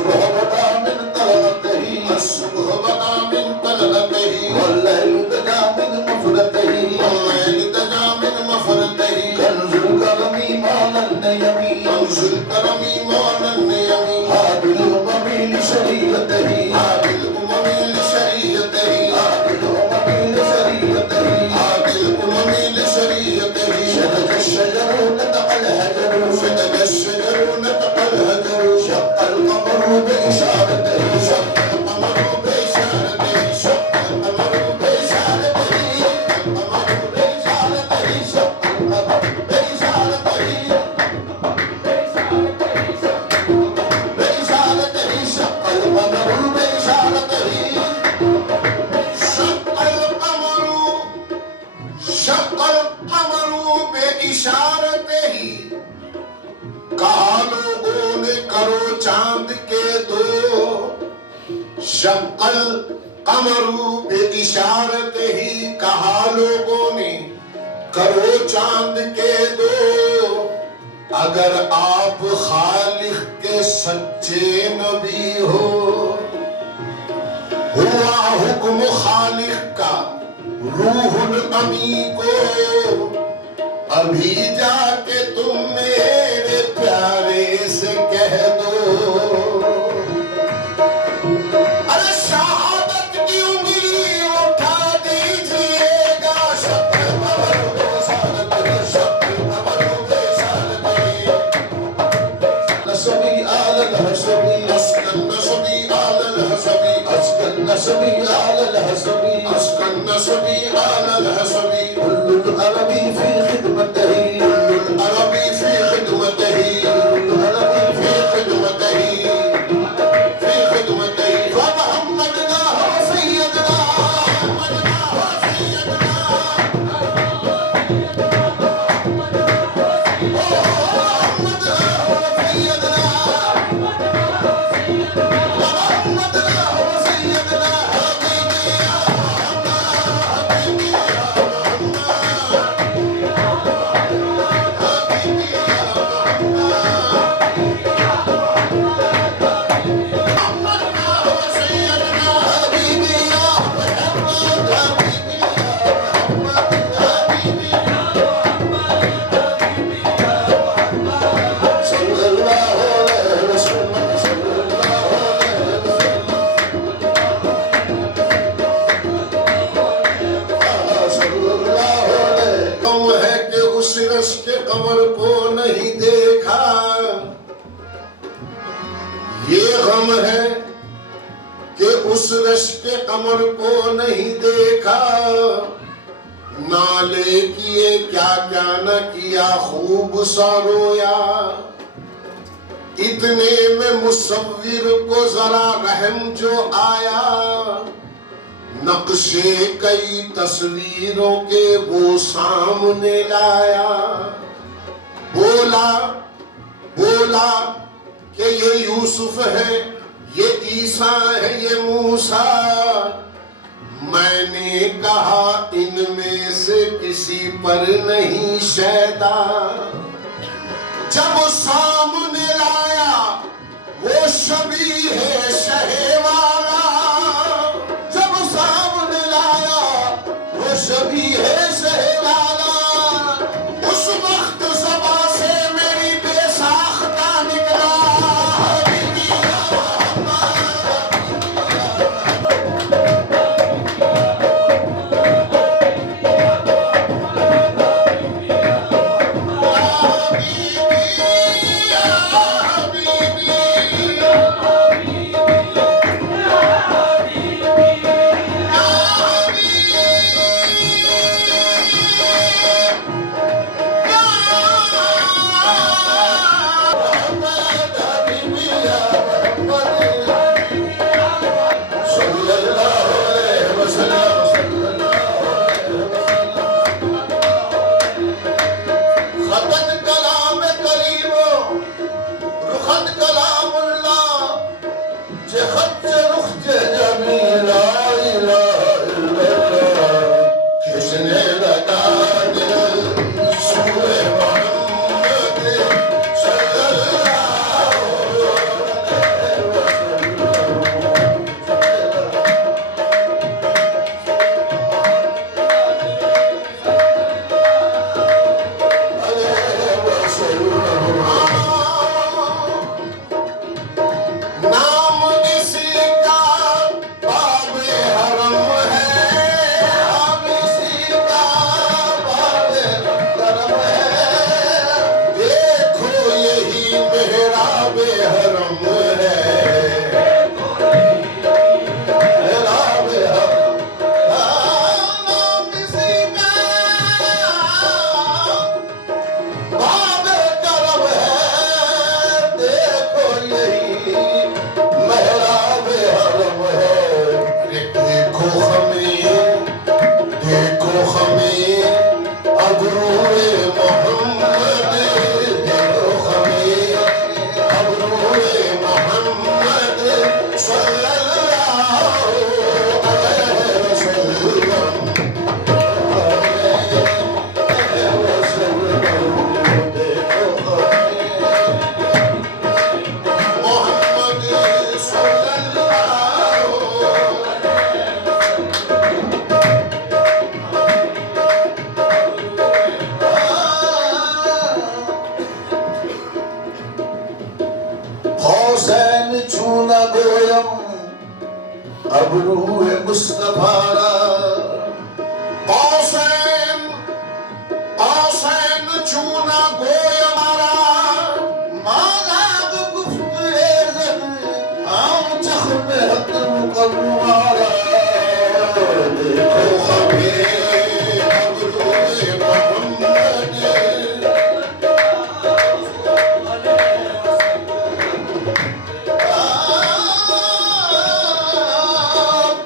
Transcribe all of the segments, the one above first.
الصبح بدا من طلعته الصبح بدا من طلعته والليل دجا من مفرته والليل دجا من مفرته كنز الكرم مال النيم كنز الكرم مال النيم هاد الأمم لشريعته هاد الأمم لشريعته هاد الأمم لشريعته هاد الأمم لشريعته شدد الشجر نطق الهجر شدد الشجر نطق الهجر شق القمر بإشارته شق القمر بإشارته شق القمر بإشارته القمر بإشارته شق القمر بإشارته بإشارته شق القمر بإشارته شق القمر شق القمر بإشارته कहा लोगों ने करो चांद के दो शक्ल कमरू बेइशारत ही कहा लोगों ने करो चांद के दो अगर आप खालिक के सच्चे नबी हो हुआ हुक्म खालिक का रूहुल अमी को अभी जाके तुम मेरे प्यारे से कह दो अरे शहादत की उंगली उठा दीजिएगा शक्ल कमर बेसारत शक्ल कमर बेसारत नसबी आलल हसबी अस्कन नसबी आलल हसबी अस्कन नसबी आलल हसबी अस्कन नसबी आलल हसबी कुल्लुल अरबी फी खिदमतिही कुल्लुल अरबी फी खिदमतिही कुल्लुल अरबी फी खिदमतिही फी खिदमतिही व मुहम्मदना व सय्यदना मुहम्मदना व सय्यदना के कमर को नहीं देखा ये गम है कि उस रश के कमर को नहीं देखा नाले किए क्या क्या न किया खूब सा रोया इतने में मुसव्विर को जरा रहम जो आया नक्शे कई तस्वीरों के वो सामने लाया बोला बोला कि ये यूसुफ है ये ईसा है ये मूसा मैंने कहा इनमें से किसी पर नहीं शैदा जब सामने लाया वो शबी है शहे वाला जब सामने लाया वो शबी है शहे वाला उस वक्त ज़बा से मेरी बेसाख्ता निकला अब रूह मुस्तफा कौसैन कौसैन चूना गोय मारा मालाब गुफ्त एज़न आम जख्म हक मुकम्मारा देखो अबे अब रूह मोहम्मद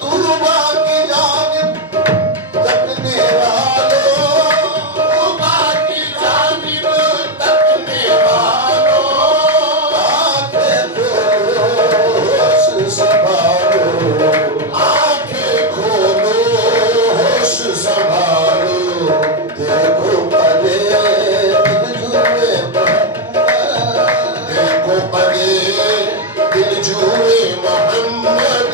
तुबा की जानिब तकने वालों तुबा की जानिब तकने वालों आंखें खोलो होश संभालो आंखें खोलो होश संभालो देखो परे दिल जुए देखो परे दिल जुए मोहम्मद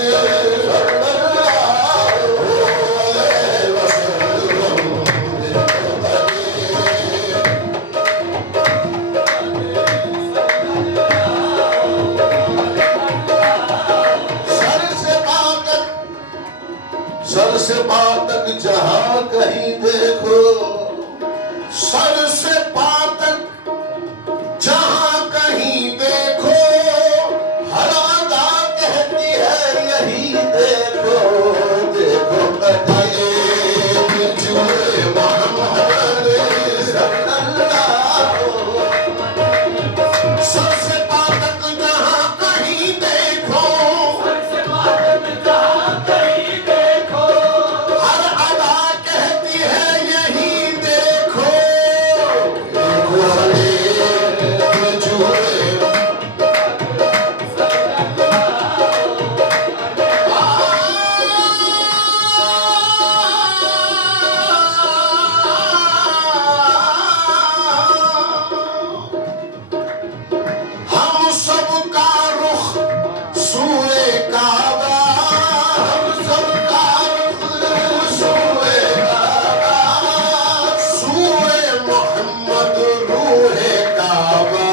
सर से पाँव तक जहां कहीं देखो सर से पाँव तक जहां कहीं देखो हर अदा कहती है यही देखो देखो कदे जुए मोहम्मद सल्लल्लाहु सर से पाँव तक जहां कहीं देखो हर अदा कहती है यही देखो देखो अरे जुए हम सबका रुख सूए काबा हम सबका रुख सूए काबा सूए मोहम्मद रूहे काबा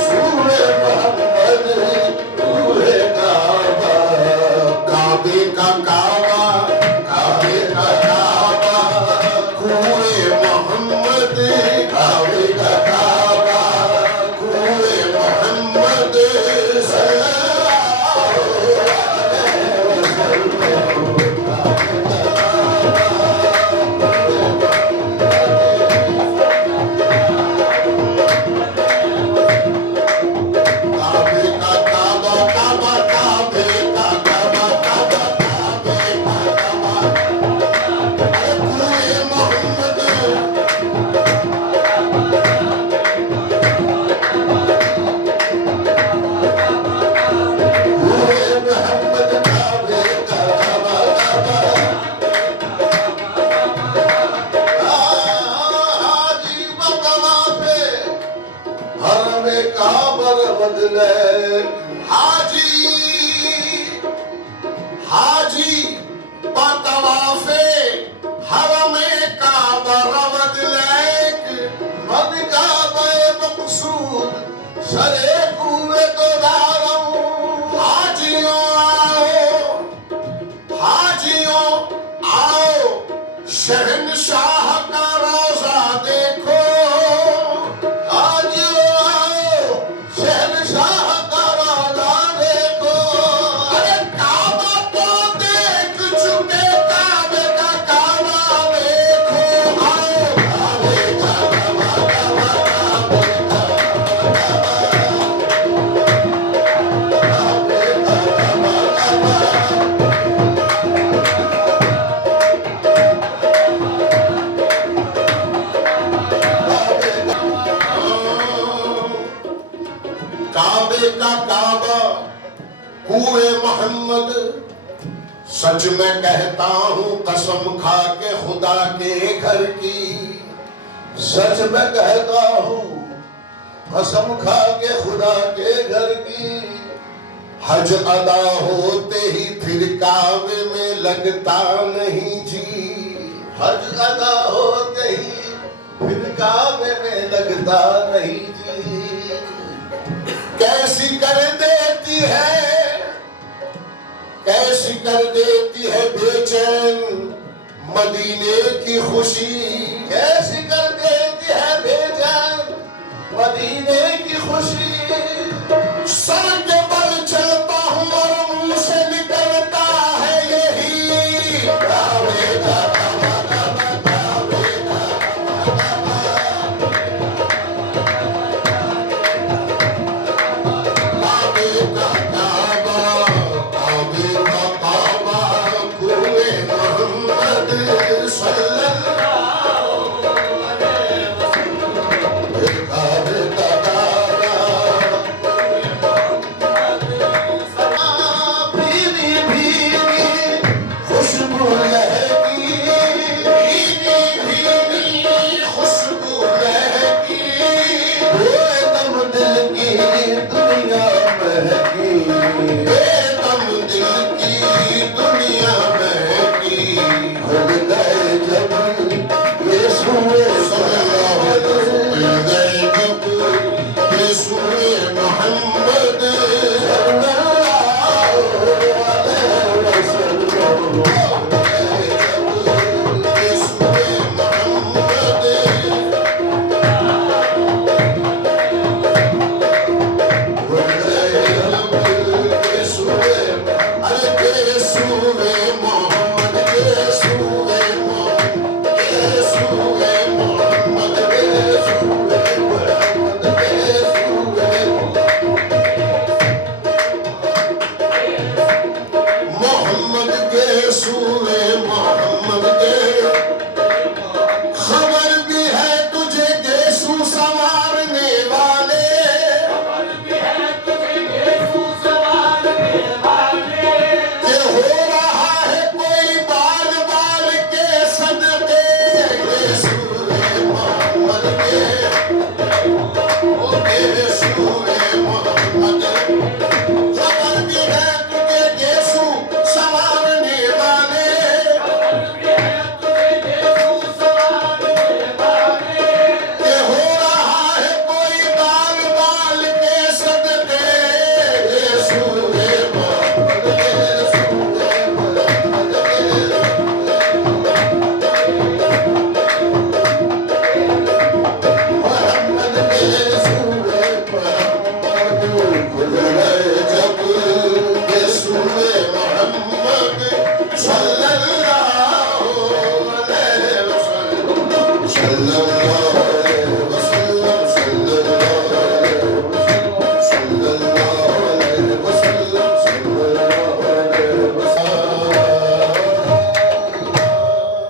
सूए मोहम्मद रूहे काबा काबे का काबा काबे का काबा कुए मोहम्मद काबे का काबा कुए मोहम्मद सल्लल्लाहु काबे का काबा काबा काबे का काबा काबा काबे का काबा कुए मोहम्मद कुए मोहम्मद काबे का काबा काबा हाजी बकवा पे हरमे काबर बदले हाजी हाजी बतवाफे हरमे काबर बदले मन काबे मकसूद सरे कुए तो दारम हाजियों आओ हाजियों आओ शहनशाह का रोजा देखो हाजियों आओ शहनशाह का रोजा देखो अरे काबा तो देख चुके काबे का काबा देखो आओ काबे का काबा काबा काबे का काबा कुए मोहम्मद सच में कहता हूँ कसम खा के खुदा के घर की सच में कहता हूँ कसम खा के खुदा के घर की हज अदा होते ही फिर काबे में लगता नहीं जी हज अदा होते ही फिर काबे में लगता नहीं जी कैसी कर देती है कैसी कैसी कर देती है बेचैन मदीने की खुशी, कैसी कर देती है बेचैन मदीने की खुशी।